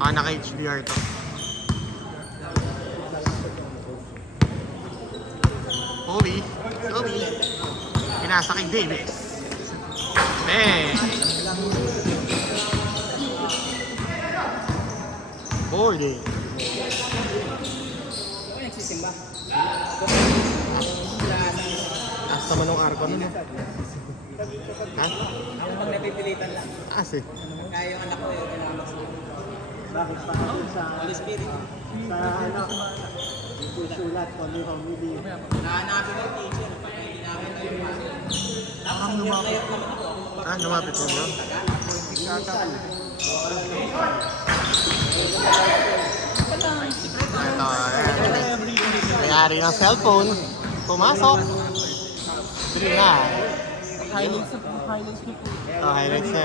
Naka-HDR to. Kobe. Pinasa kay Davis. Boy. Nagsisimba. Taas naman ng arko nun. Ha? Ako pag napipilitan lang. Taas eh. Kaya yung anak ko yung kailangan sa Bakit pa sa Holy Spirit. sa ano? Sulat ko ni Homily. Nahanapin ko yung teacher. Pag hindi namin na yung pastor. Tapos ang hirap naman ako. Lumapit mo yun? Ito, may-ari ng cellphone. Pumasok. Dali na. Highlights niyo po. Highlights na.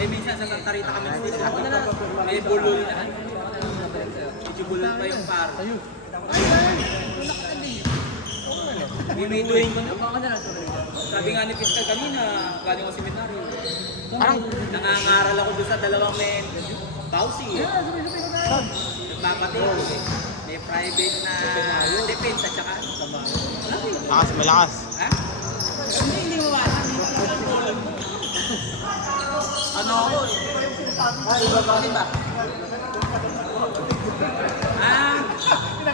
Eh, minsan sa Santa Rita kami sila. Ako na lang. May bulol na. Medyo bulol pa yung par. Bibituin ko na. Sabi nga ni Fiscal kanina, galing ko seminary. Parang, Nangangaral ako doon sa dalawang may Bausi. Nagpapatid ko eh. May private na defense at saka malakas. ha? Hindi mawala. Ano ako eh? Ano ba?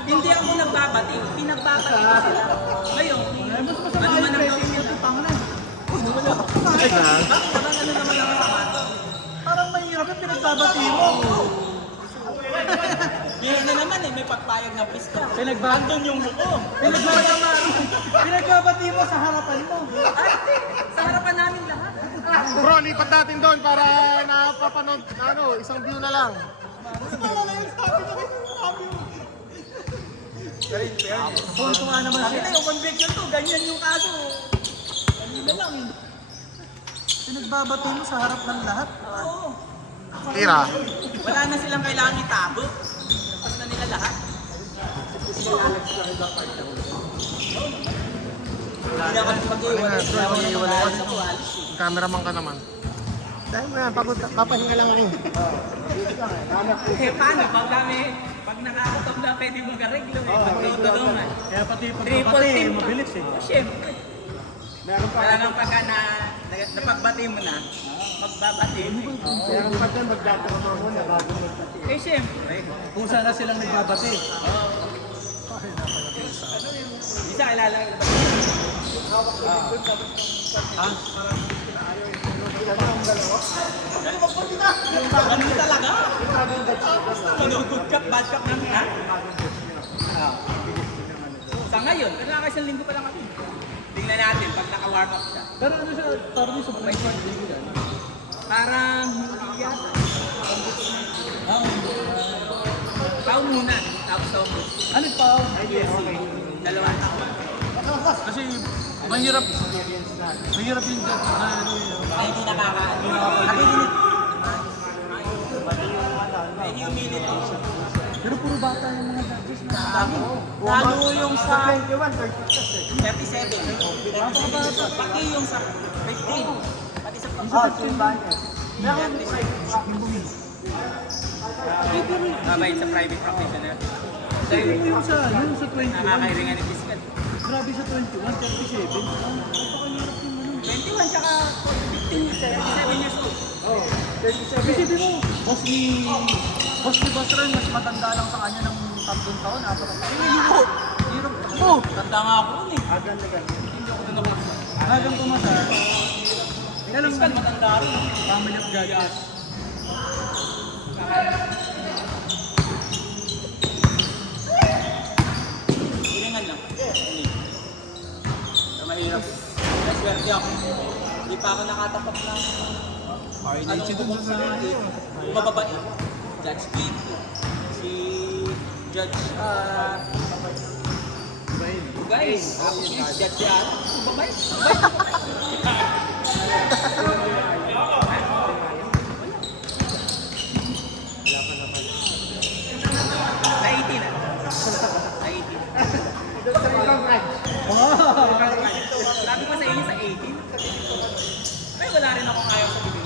Hindi ako nagbabati. Pinagbabati ko sila. Ngayon, ano man ang gawin nila? Bakit na? Parang ano naman ang tama? Parang mahirap yung pinagbabati mo. Yan na naman eh, may pagpayag na pista. Andun yung buko. Pinagbabati mo sa harapan mo. Ay, sa harapan namin lahat. Bro, lipat natin doon para napapanood, isang view na lang. Tuntua naman Sabi siya. na yung conviction to, ganyan yung kaso. Kanina lang. Pinagbabati mo sa harap ng lahat. Oo. Tira. Wala na silang kailangan itabo. Tapos na nila lahat. Hindi ako mag-iwalay. Cameraman ka naman. Dahil mo yan, pagod, papahinga lang ako. Eh paano? Pag nakakatog na pwede mong gareglo eh. Pag tutulungan. Kaya pati Triple team. mabilis eh. Oh, syempre. Talagang pagka napagbati mo na, magbabati mo. Kaya kung pati magdadama mo muna bago magbati. Eh syempre. Kung sana silang nagbabati. Isa kilala ko. Ganun talaga. Manugod ka, bad cup namin ha? Sa ngayon, kailangan ka isang linggo pa lang kami. Tingnan natin pag naka-warm up siya. Pero ano siya, parang sa price one din yan. Parang hindi yata. Pau muna, tapos Tombo. Ano pa? Dalawang taon. Kasi mahirap yung judge na ano yun. Ay, hindi nakakaano. Nakikinig. May humility. Pero puro bata yung mga judges na. Lalo yung sa 21, 30 37. Pati yung sa 15. Pati sa mabait sa private practitioner. yung sa 21. Nakakairingan ni Fiscal. Grabe sa 21, 37. Napakahirap yung ano. 21 tsaka 15, 77 years old. Isipin mo, boss ni Basran, mas matanda lang sa kanya ng 3 taon, 4 taon. Hirap. Oh! Tanda nga ako nun eh. Agan na ganun. Hindi ako doon nakapasa. Hagang pumasar. Kaya lang Fiscal matanda rin. family of judges. Hilingan lang. Pero mahirap. Naswerte ako. Hindi pa ako nakatapat ng anong bukong sa mababait. Judge Keith, si Judge Guys, si Judge Diana, mababait. Sa 18 na. Sa 18. Sabi ko sa inyo sa 18. Ay, wala rin akong ayaw sabihin.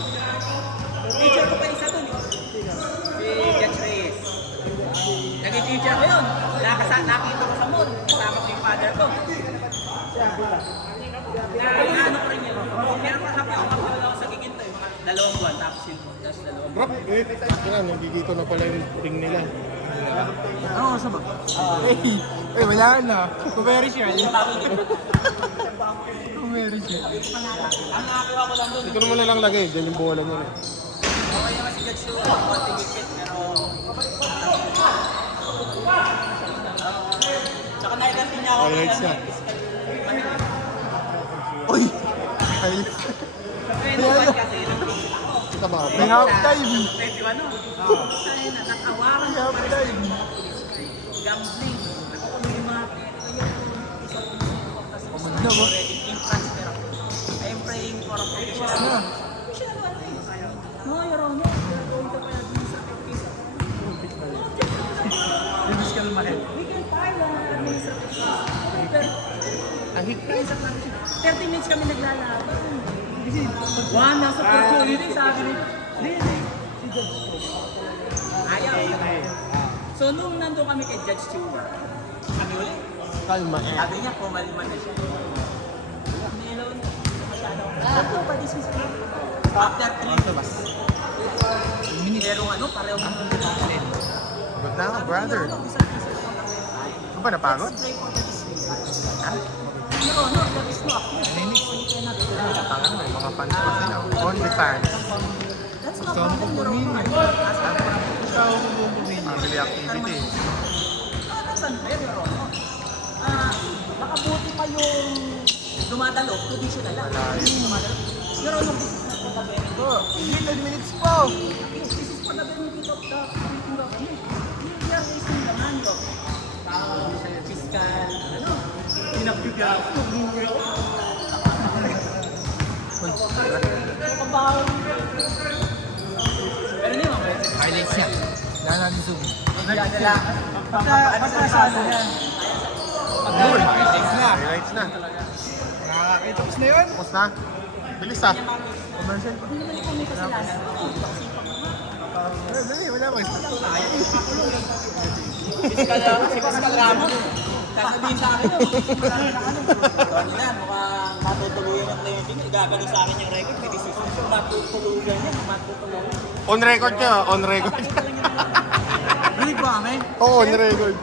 2 buwan, tapos yun po. Tapos 2 buwan. Bro, yan, nandito na pala yung ring nila. Ano oras na ba? Wala na. Commercial. Commercial. Ang nakakuha ko lang doon, Dito naman na lang lagay, dyan yung bola mo. okay naman si Judge Chu, konting wicket, pero... Tsaka naiganti niya ako. Highlights na. Uy! Kaya naman kasi, Kita ba? May half time. 21 no? Sa'yo na, natawaran May ko half pa rin time. gambling. Ako kung may mga Kumanda mo. already in transfer ako. I am praying for a professional. No, Your Honor. You're going to file administrative case. Ibig ka lumahit. We can file an administrative case. Ahit ka. 30 minutes kami naglalaban. One nasa opportunity, sabi ni Hindi. Si Judge Chu. Ayaw. So nung nandun kami kay Judge Chu, kami ulit. Kalma eh. Sabi niya, kumalima na siya. Nilaw niya. Masyado. Ako pa dismiss ko. After 3 months. Pero ano, pareho kang kumakalit. Good na ka, brother. Ano ba, napagod? Ha? Pero ano, labis mo ako. Tangan mo, mga fans pa sila. Only fans. That's not problem, Your Honor. Family activity. That's unfair, Your Honor. Baka buti pa yung dumadalo, traditional lang. Dumadalo. Your Honor, this is not the benefit. 10 minutes po. Yes, this is for the benefit of the people of you. We are raising the hand of fiscal, ano, pinag-prepare ako. Kabaw. Pero hindi mga friends. Highlights niya. Nanan zoom. Nagdala. Pagkasala yan. Pag-goal. Highlights na. Highlights na. Nakakakita. Tapos na yun. Tapos na. Bilis ah. Commercial. Hindi naman ikaw may kasalanan. Dali, wala mo. Si Pascal Ramos, sasabihin sa akin, ano yan, mukhang matutuluyan ng Leontin, gagano sa akin yung record, may decision siya, matutuluyan niya, matutuluyan. On record ka, on record. Rinig ba kami? Oo, on record.